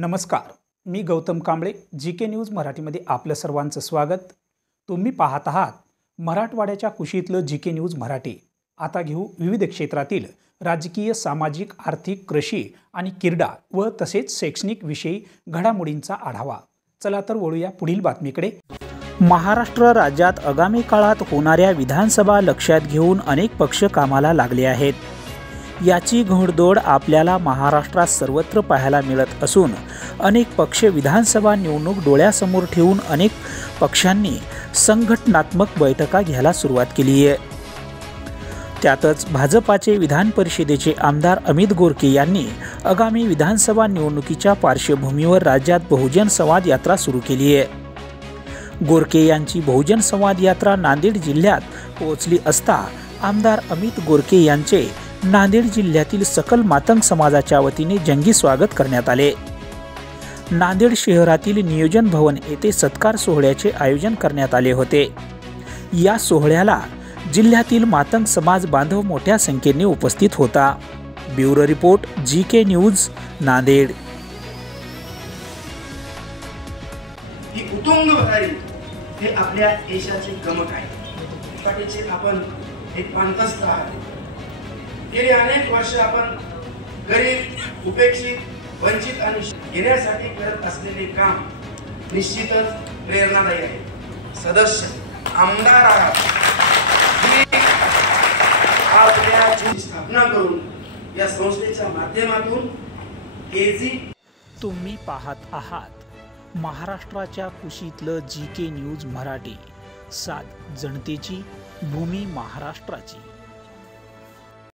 नमस्कार, मी Gautam Kamble. GK news मराठीमध्ये आपलं सर्वांचं स्वागत. तुम्ही पाहत आहात मराठवाड्याच्या कुशीतलं जीके न्यूज मराठी. आता घेऊ विविध क्षेत्रातील राजकीय, सामाजिक, आर्थिक, कृषी आणि क्रीडा व तसेच शैक्षणिक विषयी घडामोडींचा आढावा. चला तर वळूया पुढील बातमीकडे. महाराष्ट्र राज्यात आगामी काळात होणाऱ्या विधानसभा लक्षात घेऊन अनेक पक्ष कामाला लागले आहेत. याची घोडदौड आपल्याला महाराष्ट्रात सर्वत्र पाहायला मिळत असून अनेक पक्ष विधानसभा निवडणूक डोळ्यासमोर ठेवून अनेक पक्षांनी संघटनात्मक बैठका घ्यायला सुरुवात केली आहे. त्यातच भाजपाचे विधान परिषदेचे आमदार अमित गोरके यांनी आगामी विधानसभा निवडणुकीच्या पार्श्वभूमीवर राज्यात बहुजन संवाद यात्रा सुरू केली आहे. गोरके यांची बहुजन संवाद यात्रा नांदेड जिल्ह्यात पोहोचली असता आमदार अमित गोरके यांचे नांदेड जिल्ह्यातील सकल मातंग समाजाच्या वतीने जंगी स्वागत करण्यात आले. नांदेड शहरातील नियोजन भवन येथे सत्कार सोहळ्याचे आयोजन करण्यात आले होते. या सोहळ्याला जिल्ह्यातील मातंग समाज बांधव मोठ्या संख्येने उपस्थित होता. Bureau report, GK news, Nanded. ही उतुंग भरारी हे आपल्या देशाचे गमक आहे. पाठीचे आपण एक पंथस्थ आहात. गेली अनेक वर्ष आपण गरीब, उपेक्षित, वंचित आणि घेण्यासाठी करत असलेले काम निश्चितच प्रेरणादायी आहे. सदस्य, आमदार आहात, आपल्याची स्थापना करून या संस्थेच्या माध्यमातून केजी. तुम्ही पाहत आहात महाराष्ट्राच्या कुशीतलं जीके न्यूज मराठी. सात जनतेची, भूमी महाराष्ट्राची.